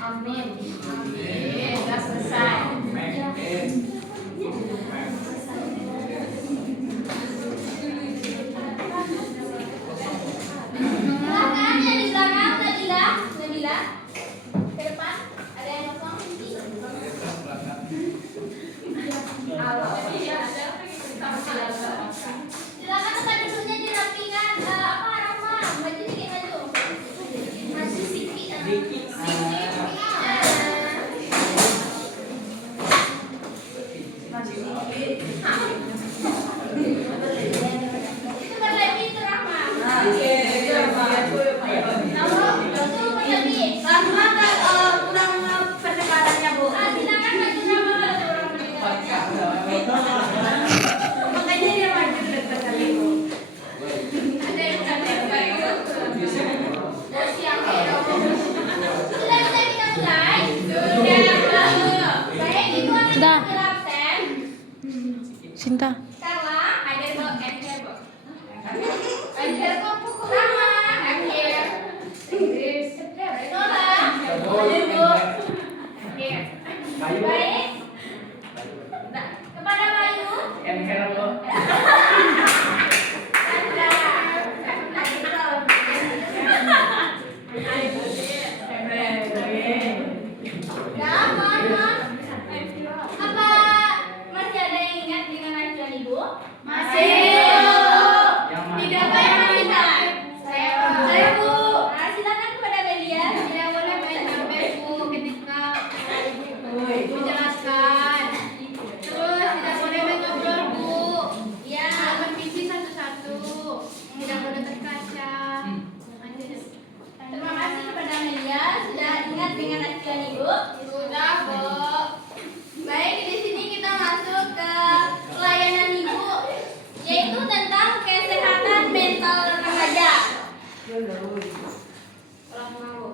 Amin. Amin. Sudah selesai. Silakan yang di belakang, Nabila. Ke depan. Ada yang kosong? Silakan tempat duduknya dirapikan. Rama? Maju dikit maju. Maju sedikit. Itu berlebih itu Rahma. Rahma kurang pendengarannya Bu. Silakan maju Rahma. Makanya dia maju dekat kali Bu. Ada yang siang sudah bisa kita mulai. Baik itu Sudah. absen. Sinta. Carla, ada Bu. Ada kok Rahma. Akhir. Nola. Ada Bu. Akhir. Baik. Nah, kepada Bayu. Apa masih ada yang ingat dengan acuan Ibu? Masih. Tidak banyak kita. Saya Bu. Silakan kepada Melia. Tidak boleh main HP Bu ketika menjelaskan. Terus tidak boleh main ngobrol Bu. Ya, bervisi satu-satu. Tidak boleh terkaca. Terima kasih kepada Melia sudah ingat dengan acuan Ibu. Sudah Bu. Baik, di sini kita masuk ke pelayanan Ibu, yaitu tentang kesehatan mental remaja.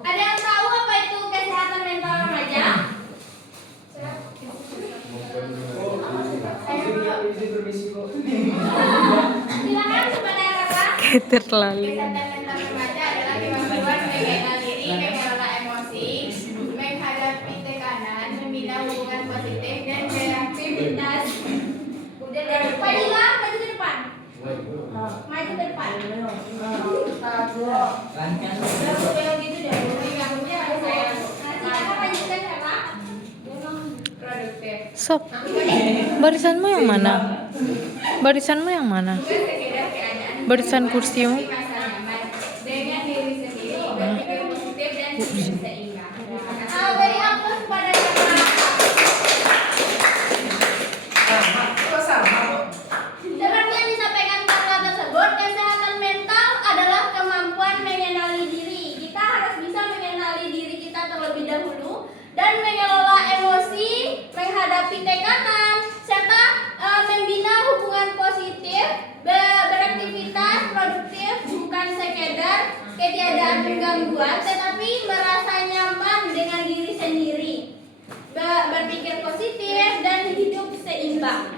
Ada yang tahu apa itu kesehatan mental remaja? Silakan kepada Rara. Keter lalu. Kesehatan mental remaja adalah kemampuan mengenal diri, mengelola emosi, menghadapi tekanan, membina hubungan positif dan beraktivitas. Maju ke depan. Maju ke depan. Silakan lanjutkan Rara. Produktif. Sob. Barisanmu yang mana? Barisanmu yang mana? Barisan kursimu. Dengan diri sendiri, berpikir positif dan hidup seimbang. Beri aplaus kepada seperti yang disampaikan Carla tersebut, kesehatan mental adalah kemampuan mengenali diri. Kita harus bisa mengenali diri kita terlebih dahulu dan mengelola emosi, menghadapi tekanan, serta membina hubungan positif, beraktivitas produktif, bukan sekedar ketiadaan gangguan, tetapi merasa nyaman dengan diri sendiri, berpikir positif dan hidup seimbang.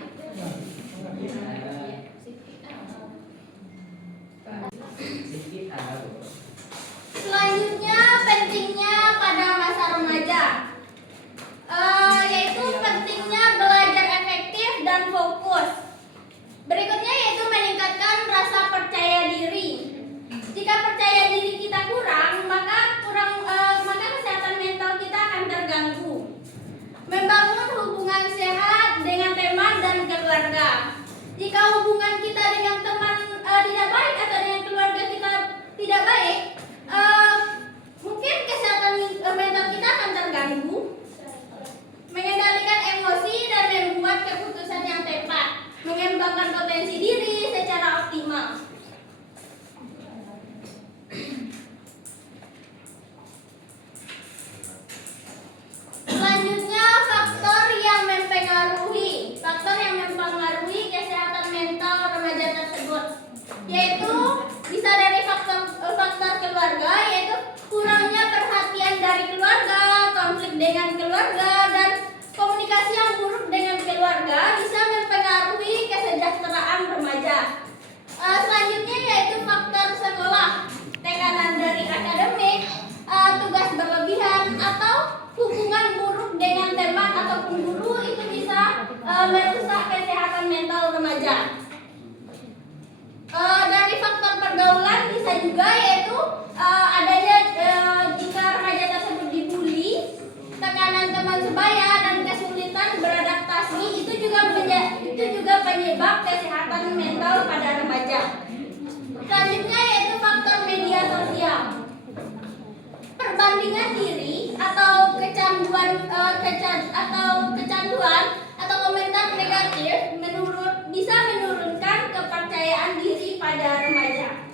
Selanjutnya pentingnya pada masa remaja, yaitu pentingnya belajar efektif dan fokus. Berikutnya yaitu meningkatkan rasa percaya diri. Jika percaya diri kita kurang, maka kesehatan mental kita akan terganggu. Membangun hubungan sehat dengan teman dan keluarga. Jika hubungan kita dengan teman tidak baik atau dengan keluarga kita tidak baik, mungkin kesehatan mental kita akan terganggu. Mengendalikan emosi dan membuat keputusan yang tepat, mengembangkan potensi diri secara optimal. Selanjutnya faktor yang mempengaruhi kesehatan mental remaja tersebut, yaitu bisa dari faktor keluarga, yaitu kurangnya perhatian dari keluarga, konflik dengan keluarga, dan komunikasi yang buruk dengan keluarga bisa mempengaruhi kesejahteraan remaja. Selanjutnya yaitu faktor sekolah, tekanan dari akademik, tugas berlebihan, atau bisa juga yaitu adanya jika remaja tersebut dibully, tekanan teman sebaya dan kesulitan beradaptasi itu juga penyebab kesehatan mental pada remaja. Selanjutnya yaitu faktor media sosial. Perbandingan diri atau kecanduan atau komentar negatif bisa menurunkan kepercayaan diri pada remaja.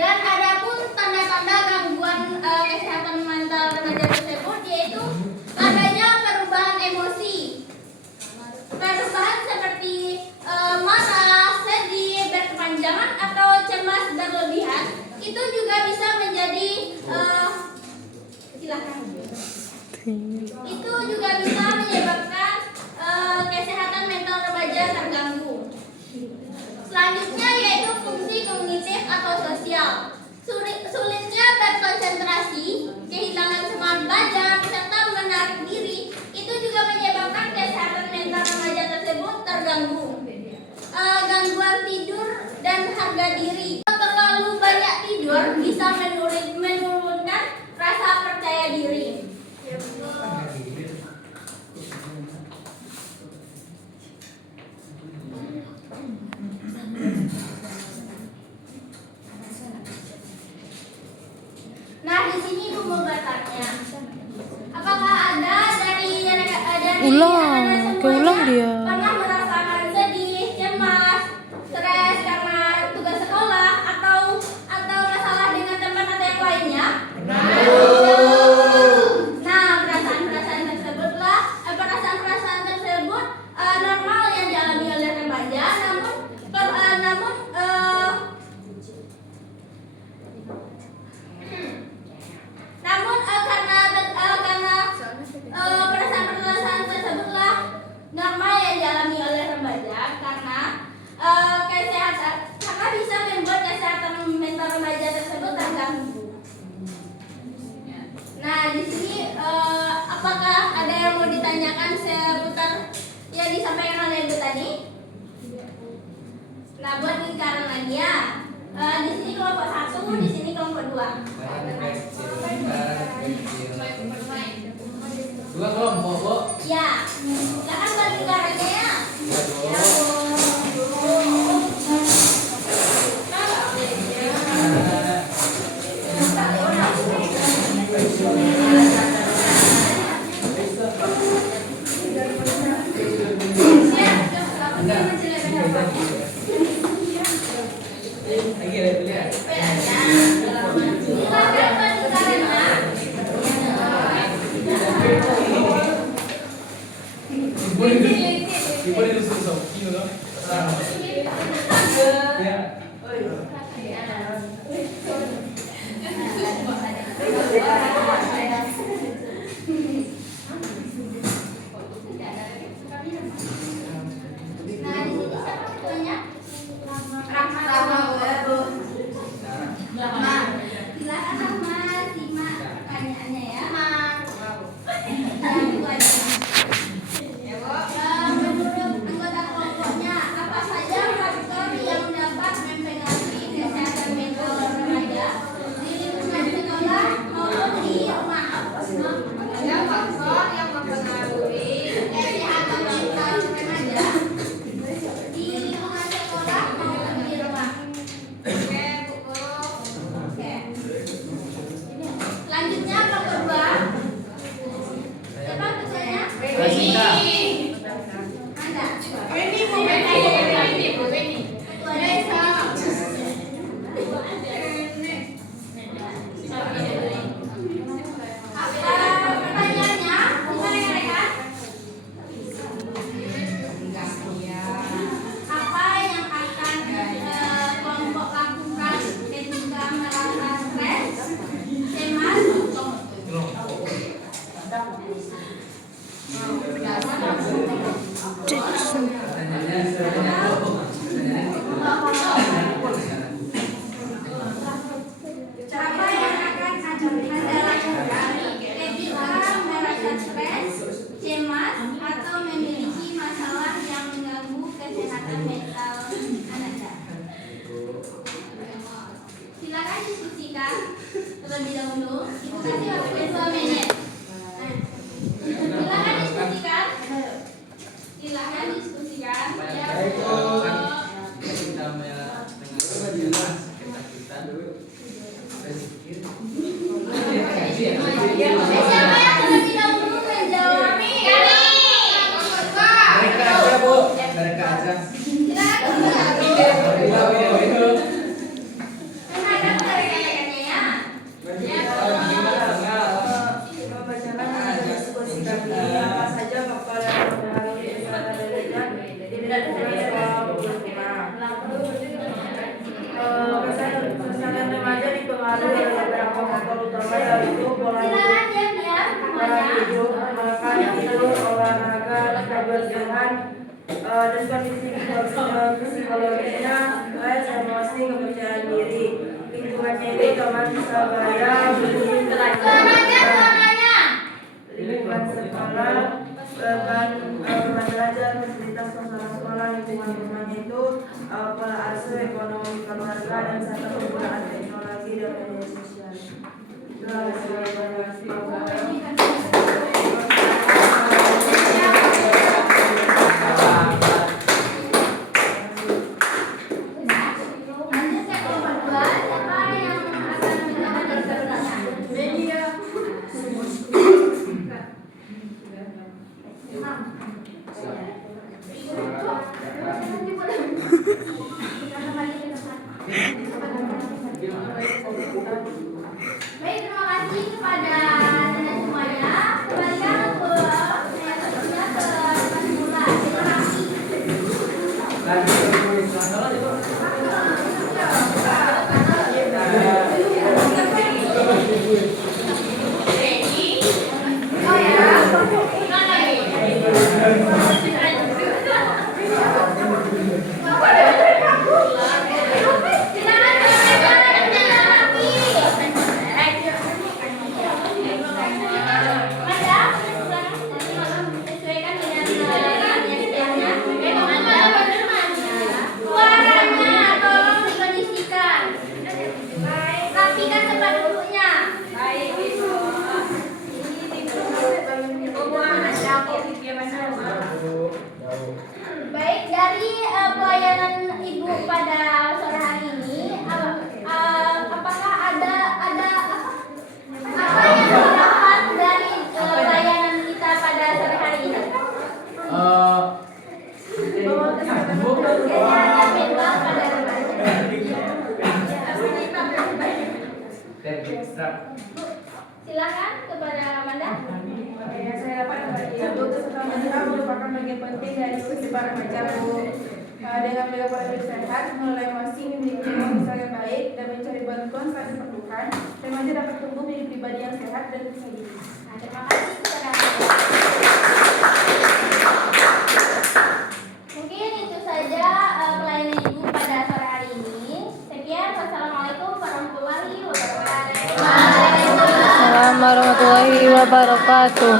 Dan adapun tanda-tanda gangguan kesehatan mental remaja tersebut yaitu adanya perubahan emosi. Perubahan seperti marah, sedih, berkepanjangan atau cemas berlebihan itu juga bisa menjadi itu juga bisa menyebabkan kesehatan mental remaja terganggu. Selanjutnya yaitu fungsi kognitif atau sosial. Sulitnya berkonsentrasi, kehilangan semangat belajar, serta menarik diri itu juga menyebabkan kesehatan mental remaja tersebut terganggu. Gangguan tidur dan harga diri. Terlalu banyak tidur bisa menurunkan rasa percaya diri. Nah, di sini Ibu mau bertanya, apakah ada dari Ulang, keulang dia. pernah merasakan sedih, cemas, stres karena tugas sekolah atau masalah dengan teman atau yang lainnya? Nah, perasaan-perasaan tersebut normal yang dialami oleh remaja, namun karena perasaan-perasaan tersebutlah normal yang dialami oleh remaja karena bisa membuat kesehatan mental remaja tersebut terganggu. Nah, di sini apakah ada yang mau ditanyakan seputar yang disampaikan oleh Ibu tadi? Nah, buat lingkaran lagi ya. Di sini kelompok 1, di sini kelompok 2. Dua kelompok, Bu. Ya, silakan buat lingkarannya ya. Silakan silakan diskusikan terlebih dahulu. Ibu kasih waktunya 2 menit. Nah, silakan diskusikan. Silakan diskusikan. Ya, Bu. Siapa yang terlebih dahulu menjawab? Mereka aja, Bu. Mereka aja. Silakan. Menghadap dari kayaknya ya. Membacakan diskusi kami apa saja faktor yang mempengaruhi kesehatan derajat kesehatan remaja dipengaruhi oleh beberapa faktor utama yaitu pola Silakan diam-diam semuanya. hidup, makan, tidur, olahraga, kebersihan, dan kondisi psikologisnya, stres, emosi, kepercayaan diri. Lingkungannya itu teman sebaya, Suaranya. lingkungan sekolah, tempat belajar, fasilitas suasana sekolah, lingkungan rumahnya itu pola asuh, ekonomi keluarga, dan serta penggunaan teknologi dan media sosial. Lanjut yang kedua, siapa yang akan menjawab dari keduanya? Media. Baik, terima kasih kepada Anda semuanya. Kembalikan ke sesinya ke tempat semula. Terima kasih. Oh ya. Silakan sesuaikan dengan yang sedianya. Suaranya tolong dikondisikan. Rapikan tempat duduknya. Baik, dari pelayanan Ibu pada sore hari ini, apakah ada apa yang didapat dari pelayanan kita pada sore hari ini? Kesehatan mental pada remaja. Silakan kepada Amanda. Yang saya dapat dari Ibu, kesehatan mental merupakan bagian penting dari kehidupan remaja, Bu. Dengan menjaga pola hidup sehat, mengelola emosi, memiliki lifestyle yang baik, dan mencari bantuan saat diperlukan, remaja dapat tumbuh menjadi pribadi yang sehat dan percaya diri. Nah, terima kasih kepada Anda. Mungkin itu saja pelayanan Ibu pada sore hari ini. Sekian, wassalamualaikum warahmatullahi wabarakatuh. Assalamualaikum warahmatullahi wabarakatuh.